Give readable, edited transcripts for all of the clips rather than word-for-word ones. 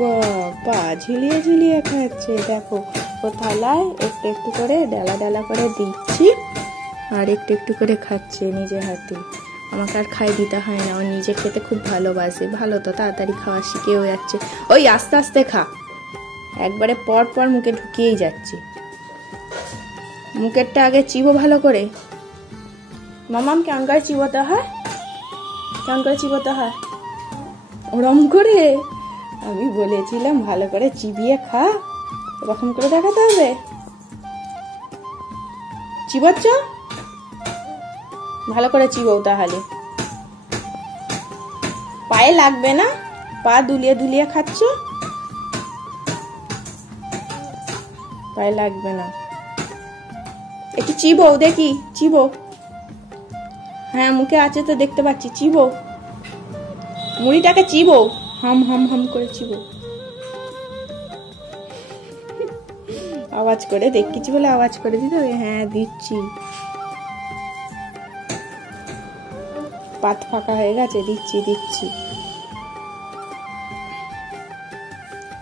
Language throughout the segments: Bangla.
বাবা ঝিলিয়ে ঝিলিয়ে খাচ্ছে। দেখো ও থালায় একটু একটু করে ডালা ডালা করে দিচ্ছি আর একটু একটু করে খাচ্ছে নিজে হাতে। আমাকে আর খাই দিতে হয় না, ও নিজে খেতে খুব ভালোবাসে। ভালো তো, তাড়াতাড়ি খাওয়া শিখেও যাচ্ছে। ওই আস্তে আস্তে খা, একবারে পর পর মুখে ঢুকিয়েই যাচ্ছে। মুখেরটা আগে চিবো ভালো করে। মামাম কেমন করে চিবোতে হয়, কেমন করে চিবোতে হয়? ওরম করে আমি বলেছিলাম ভালো করে চিবিয়ে খা, ওরকম করে দেখাতে হবে। চিবাচ্ছ ভালো করে চিবো, তাহলে পায়ে লাগবে না। পা দুলিয়ে দুলিয়ে খাচ্ছ, পায়ে লাগবে না। একটু চিবো দেখি, চিবো। হ্যাঁ মুখে আছে তো দেখতে পাচ্ছি, চিবো। মুড়িটাকে চিবো, হাম হাম হাম করে চিবো। আওয়াজ করে দেখছি বলে আওয়াজ করে দিতে হবে। হ্যাঁ দিচ্ছি, পাত ফাঁকা হয়ে গেছে, দিচ্ছি দিচ্ছি।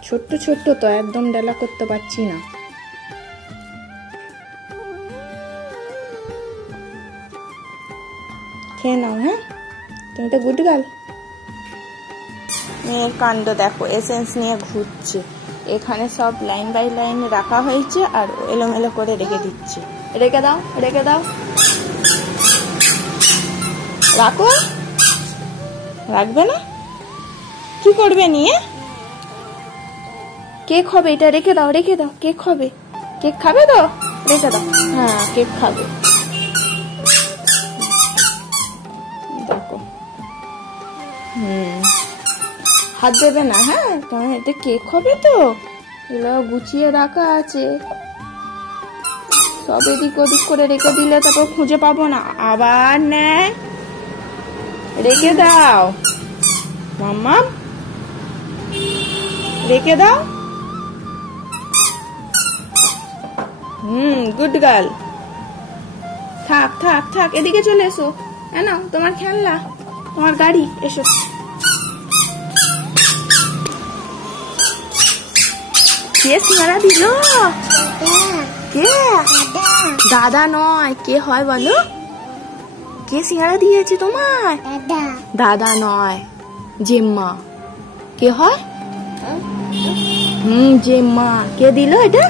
ছোট্ট ছোট্ট তো, একদম ডালা করতে পারছি না। খেয়ে নাও। হ্যাঁ তুমি তো গুড গার্ল। মেয়ের কাণ্ড দেখো, এসেন্স নিয়ে ঘুরছে। এখানে সব লাইন বাই লাইন রাখা হয়েছে আর এলোমেলো করে রেখে দিচ্ছে। রেখে দাও, রেখে দাও, রাখো। রাখবে না, কি করবে নিয়ে? কেক হবে এটা, রেখে দাও, রেখে দাও। কেক হবে, কেক খাবে তো, রেখে দাও। হ্যাঁ কেক খাবে। দেখো হাত দেবে না। হ্যাঁ তোমার এতে কেক হবে তো, এগুলো গুছিয়ে রাখা আছে। সব এদিক ওদিক করে রেখে দিলে তারপর খুঁজে পাবো না। আবার নেয়, রেখে দাও মাম্মা, রেখে দাও। Good girl. থাক থাক থাক, এদিকে চলে এসো। নাও তোমার খেলনা, তোমার গাড়ি, এসো। কে সিঙ্গারা দিল? কে? দাদা নয়, কে হয় বলো? কে সিঙ্গারা দিয়েছে তোমার? দাদা নয়, জেম্মা। কে হয়? জেম্মা। কে দিল এটা?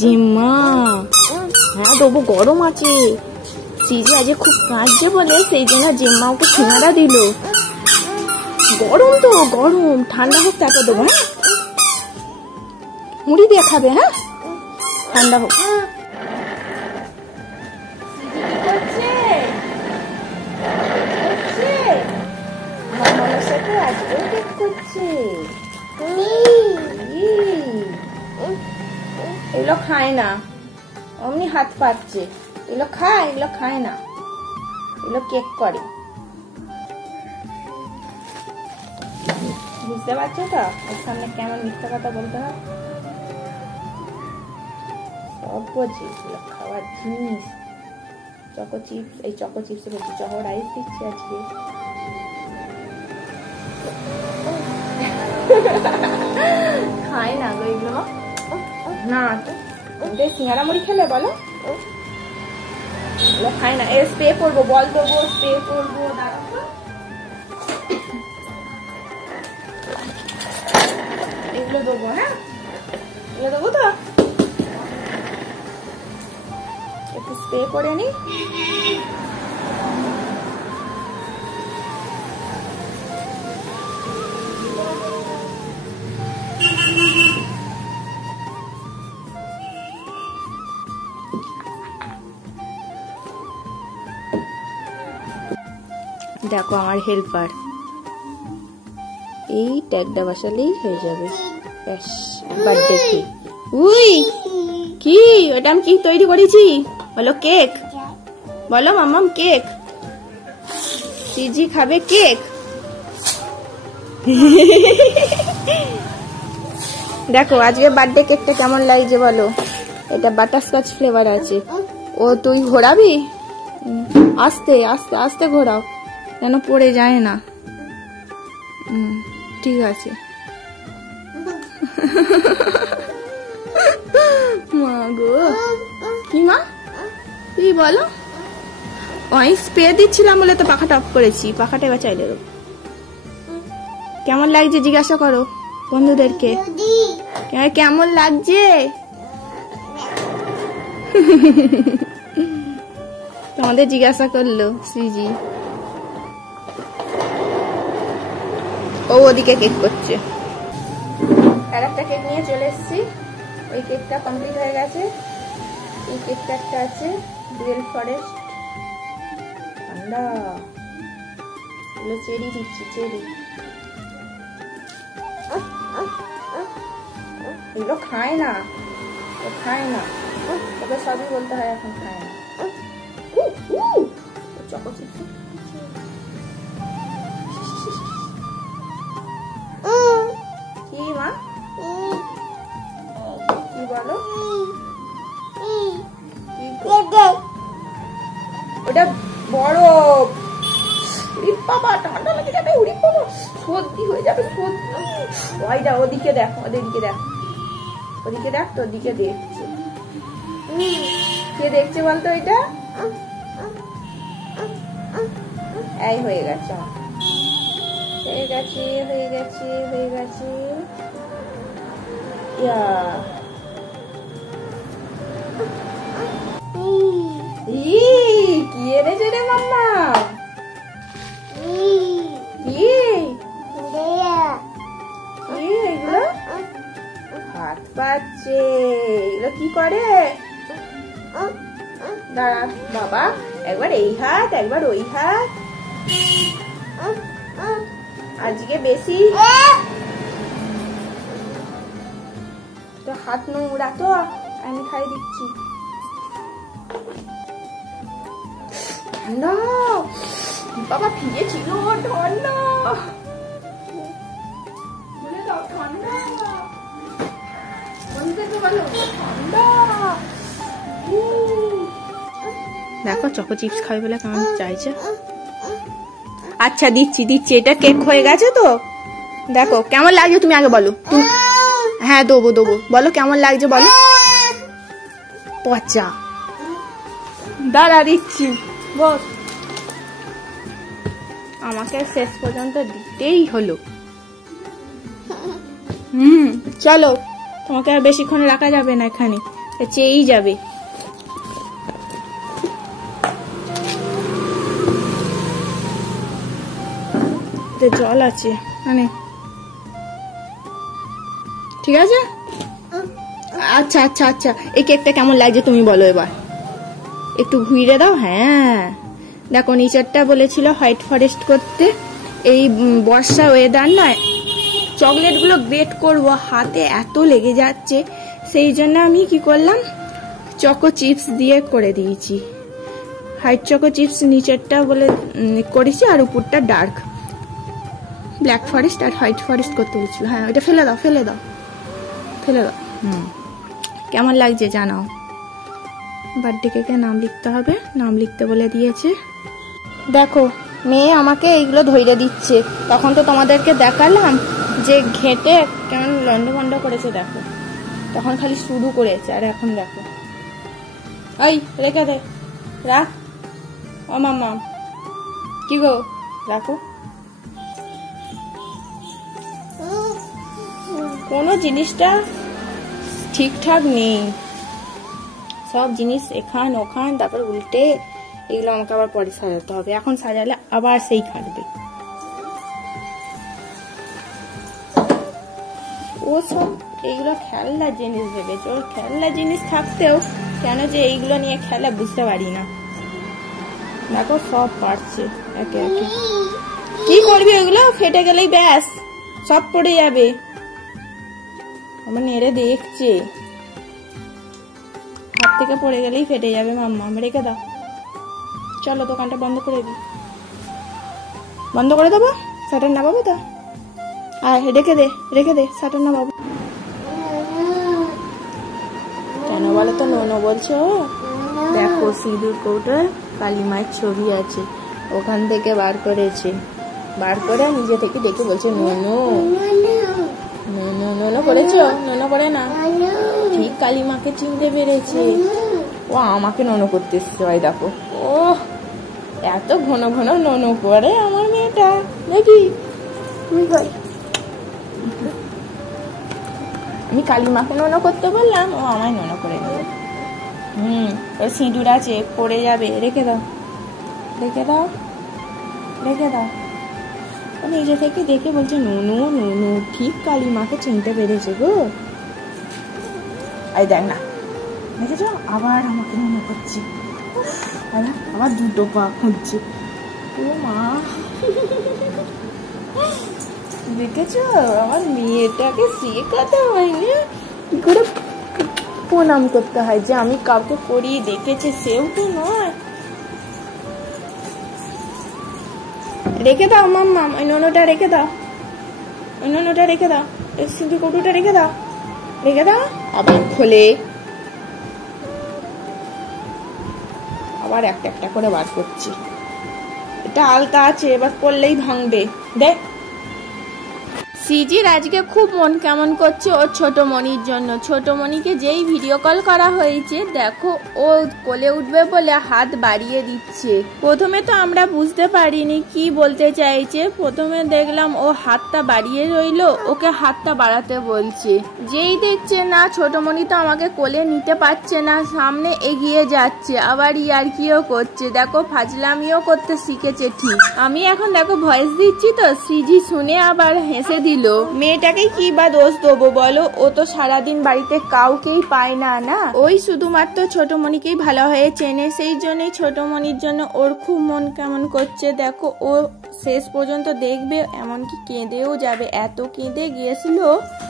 জেম্মা। হ্যাঁ দেবো, গরম আছে। সিজি আজ খুব কাঁদছে বলে সেই জন্য জেম্মা ওকে সিঙ্গারা দিল। গরম তো, গরম, ঠান্ডা হোক তারপর দেবো। হ্যাঁ মুড়ি দিয়ে খাবে। হ্যাঁ ঠান্ডা হোক। এগুলো খায় না, অমনি হাত পাচ্ছে। এগুলো খায়, এগুলো খায় না, এগুলো কেক করে। বুঝতে পারছো তো ওর সামনে কেমন মিথ্যা কথা বলতে হয়? সব বলছি, এগুলো খাওয়ার জিনিস। চকো চিপস, এই চকো চিপস বলছি, চকো রাইস দিচ্ছি আজকে। খায় না গো এগুলো। না সিঙ্গারা মুড়ি খেলে বলো, এগুলো খায় না। এর স্প্রে করবো, বল দেবো, স্প্রে করবো। এগুলো দেবো। হ্যাঁ এগুলো দেবো তো, একটু স্প্রে করে নি। দেখো আমার হেল্পার, এই ট্যাগটা বসালেই হয়ে যাবে। ব্যাস বার্থডে কেক। উই কি এটা আমি কি তৈরি করেছি বলো? কেক বলো মাম্মাম, কেক। সিজি খাবে কেক। দেখো আজকে বার্থডে কেকটা কেমন লাগছে বলো? এটা বাটারস্কচ ফ্লেভার আছে। ও তুই ঘোরাবি? আস্তে আস্তে আস্তে ঘোরাও, যেন পড়ে যায় না। ঠিক আছে। মা গো, কি মা কি বলো? ওই স্প্রে দিচ্ছিলাম বলে তো পাখাটা অফ করেছি, পাখাটা এবার চাইলে দেবো। কেমন লাগছে জিজ্ঞাসা করো বন্ধুদেরকে, কেমন লাগছে? তোমাদের জিজ্ঞাসা করলো শ্রীজি। ও ওদিকে কেক করছে। আর একটা কেক নিয়ে চলে এসেছি, ওই কেকটা কমপ্লিট হয়ে গেছে। এই কেকটা একটা আছে ডুয়েল ফরেস্ট, ঠান্ডা। এগুলো চেরি দিচ্ছি, চেরি। এগুলো খায় না, ও খায় না, ওকে সবই বলতে হয়, এখন খায় না। চকো চিপস কি মা, কি বলো? ওটা বরফ। বাবা ঠান্ডা লেগে যাবে, উড়ি বাবা সর্দি হয়ে যাবে, সর্দি। ওইটা ওদিকে দেখো, ওদিকে দেখ, ওদিকে দেখ, তোর দিকে দেখছে। কে দেখছে বলতো? ওইটা এই হয়ে গেছে, হয়ে গেছে, হয়ে গেছে, হয়ে গেছে। কি এনেছে রে মাম্মা? এগুলো হাত পাচ্ছে, এগুলো কি করে? দাঁড়া বাবা, একবার এই হাত, একবার ওই হাত। আজকে বেশি তো হাত নোংরা, তো আমি খাই দিচ্ছি। ঠান্ডা বাবা, ফিরে ছিল ঠান্ডা, ঠান্ডা দেখো চকো চিপস খাবে বলে কেমন চাইছে। আচ্ছা দিচ্ছি দিচ্ছি, এটা কেক হয়ে গেছে তো। দেখো কেমন লাগছে তুমি আগে বলো। হ্যাঁ দেবো দেবো, বলো কেমন লাগছে বলো। পচা, দাঁড়া দিচ্ছি, বস। আমাকে শেষ পর্যন্ত দিতেই হলো। চলো, তোমাকে আর বেশিক্ষণ রাখা যাবে না, এখানে চেয়েই যাবে। জল আছে মানে, ঠিক আছে। আচ্ছা আচ্ছা আচ্ছা, এই কেকটা কেমন লাগছে তুমি বলো এবার, একটু ঘুরিয়ে দাও। হ্যাঁ দেখো, নিচেরটা বলেছিল হোয়াইট ফরেস্ট করতে। এই বর্ষা ওয়েদার নয়, চকলেট গুলো গ্রেট করবো, হাতে এত লেগে যাচ্ছে, সেই জন্য আমি কি করলাম, চকো চিপস দিয়ে করে দিয়েছি। হোয়াইট চকো চিপস নিচেরটা বলে করেছি, আর উপরটা ডার্ক ব্ল্যাক ফরেস্ট আর হোয়াইট ফরেস্ট করতে বলেছিল। হ্যাঁ ওইটা ফেলে দাও, ফেলে দাও, ফেলে দাও। কেমন লাগছে জানাও। বার্থডে কেকে নাম লিখতে হবে, নাম লিখতে বলে দিয়েছে। দেখো মেয়ে আমাকে এইগুলো ধইরে দিচ্ছে, তখন তো তোমাদেরকে দেখালাম যে ঘেঁটে কেমন লন্ডভন্ড করেছে, দেখো তখন খালি শুরু করেছে, আর এখন দেখো। এই রেখে দে, রাখ। ও মাম্মা কি গো, রাখো। কোনো জিনিসটা ঠিকঠাক নেই, সব জিনিস এখান ওখান, তারপর উল্টে। এগুলো আমাকে আবার পরে সাজাতে হবে, এখন সাজালে আবার সেই খাটবে। ও সব এইগুলো খেলনার জিনিস ভেবেছে, ওর খেলনার জিনিস থাকতেও কেন যে এইগুলো নিয়ে খেলে বুঝতে পারি না। দেখো সব পারছে একে একে। কি করবি, ওইগুলো ফেটে গেলেই ব্যাস, সব পড়ে যাবে। আমার নেড়ে দেখছে, হাত থেকে পড়ে গেলেই ফেটে যাবে। মাম্মা রেখে দাও, চলো দোকানটা বন্ধ করে দিই। বন্ধ করে দেবো, শাটার না বাবু তো। আর রেখে দে, রেখে দে, শাটার না বাবু। কেন বলো তো নোনো বলছো? দেখো সিঁদুর কৌটোয় কালী মায়ের ছবি আছে, ওখান থেকে বার করেছে, বার করে নিজে থেকে ডেকে বলছে নোনো। নোনো করেছো? নোনো করে না, ঠিক কালিমাকে চিনতে পেরেছে। ও আমাকে নোনো করতে এসছে, ভাই দেখো। ও এত ঘন ঘন নোনো করে আমার মেয়েটা নাকি? আমি কালিমাকে নোনো করতে বললাম, ও আমায় নোনো করে নিল। ওর সিঁদুর আছে, পড়ে যাবে, রেখে দাও রেখে দাও রেখে দাও। ও নিজে থেকে দেখে বলছে নুনু নুনু, ঠিক কালিমাকে চিনতে পেরেছে গো। এই দেখ না, দেখেছ আবার আমাকে নোনো করছে, আবার দুটো পা খুঁজছে। ও মা, দেখেছো আমার মেয়েটাকে শেখাতে হয়নি কি করে প্রণাম করতে হয়, যে আমি কাউকে করিয়ে দেখেছি সেও তো নয়। রেখে দাও মাম্মা, ওই নোনোটা রেখে দাও, ওই নোনোটা রেখে দাও, সিঁদুর কৌটোটা রেখে দাও, রেখে দাও। আবার খোলে, আবার একটা একটা করে বার করছি। এটা আলতা আছে, এবার করলেই ভাঙবে। দেখ সিজির আজকে খুব মন কেমন করছে ওর ছোট মনির জন্য। ছোট মনিকে যেই ভিডিও কল করা হয়েছে, দেখো ও কোলে উঠবে বলে হাত বাড়িয়ে দিচ্ছে। প্রথমে তো আমরা বুঝতে পারিনি কি বলতে চাইছে, প্রথমে দেখলাম ও হাতটা বাড়িয়ে রইলো, ওকে হাতটা বাড়াতে বলছে। যেই দেখছে না ছোট মনি তো আমাকে কোলে নিতে পারছে না, সামনে এগিয়ে যাচ্ছে, আবার ইয়ার্কিও করছে। দেখো ফাজলামিও করতে শিখেছে ঠিক। আমি এখন দেখো ভয়েস দিচ্ছি তো, সিজি শুনে আবার হেসে দিল। মেয়েটাকে কি বা দোষ দেবো বলো, ও তো সারাদিন বাড়িতে কাউকেই পায় না, না ওই শুধুমাত্র ছোট মনিকেই ভালো হয়ে চেনে, সেই জন্যই ছোট মনির জন্য ওর খুব মন কেমন করছে। দেখো ও শেষ পর্যন্ত দেখবে, এমনকি কেঁদেও যাবে, এত কেঁদে গিয়েছিল।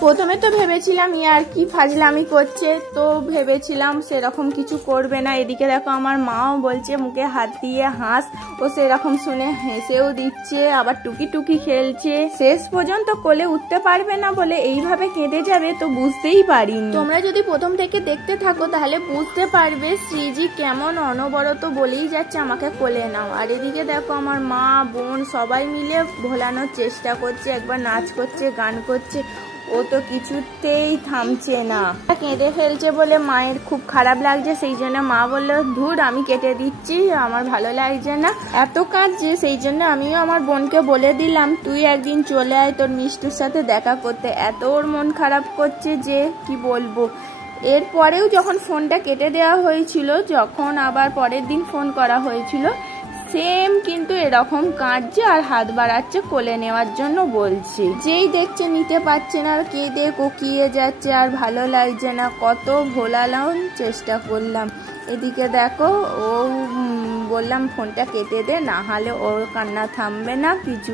প্রথমে তো ভেবেছিলাম ইয়ার কি ফাজলামি করছে, তো ভেবেছিলাম সেরকম কিছু করবে না। এদিকে দেখো আমার মাও বলছে মুখে হাত দিয়ে হাস, ও সেরকম শুনে হেসেও দিচ্ছে, আবার টুকি টুকি খেলছে। শেষ পর্যন্ত কোলে উঠতে পারবে না বলে এইভাবে কেঁদে যাবে, তো বুঝতেই পারিনি। তোমরা যদি প্রথম থেকে দেখতে থাকো তাহলে বুঝতে পারবে শ্রীজি কেমন অনবরত বলেই যাচ্ছে আমাকে কোলে নাও। আর এদিকে দেখো আমার মা বোন সবাই মিলে ভোলানোর চেষ্টা করছে, একবার নাচ করছে, গান করছে, ও তো কিছুতেই থামছে না। কেঁদে ফেলছে বলে মায়ের খুব খারাপ লাগছে, সেই জন্য মা বললো ধুর আমি কেটে দিচ্ছি, আমার ভালো লাগছে না, এত কাঁদছে। সেই জন্য আমিও আমার বোনকে বলে দিলাম তুই একদিন চলে আয় তোর মিষ্টুর সাথে দেখা করতে। এত ওর মন খারাপ করছে যে কি বলবো। এরপরেও যখন ফোনটা কেটে দেওয়া হয়েছিল, যখন আবার পরের দিন ফোন করা হয়েছিল, সেম কিন্তু এরকম কাঁদছে আর হাত বাড়াচ্ছে কোলে নেওয়ার জন্য বলছে। যেই দেখছে নিতে পারছে না, কেঁদে কোকিয়ে যাচ্ছে, আর ভালো লাগছে না। কত ভোলালাম, চেষ্টা করলাম। এদিকে দেখো ও বললাম ফোনটা কেটে দে, না হলে ওর কান্না থামবে না কিছু।